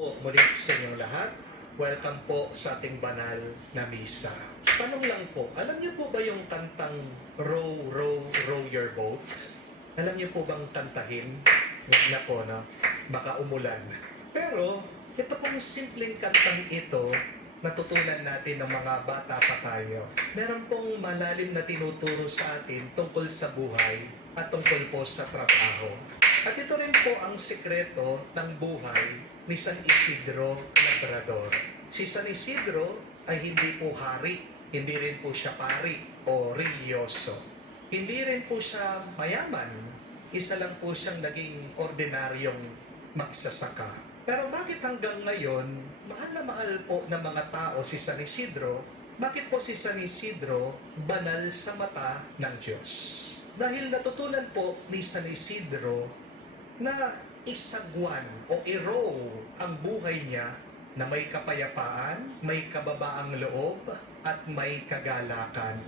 Po, muli sa inyong lahat, welcome po sa ating banal na misa. Tanong lang po, alam niyo po ba yung kantang Row, Row, Row Your Boat? Alam niyo po bang kantahin? Huwag na po, no? Baka umulan. Pero, ito pong simpleng kantang ito, natutunan natin ng mga bata pa tayo. Meron pong malalim na tinuturo sa atin tungkol sa buhay at tungkol po sa trabaho. At ito rin po ang sikreto ng buhay ni San Isidro Labrador. Si San Isidro ay hindi po hari, hindi rin po siya pari o religyoso. Hindi rin po siya mayaman, isa lang po siyang naging ordinaryong magsasaka. Pero bakit hanggang ngayon, mahal na mahal po ng mga tao si San Isidro? Bakit po si San Isidro banal sa mata ng Diyos? Dahil natutunan po ni San Isidro na isagwan o i-row ang buhay niya na may kapayapaan, may kababaang loob, at may kagalakan.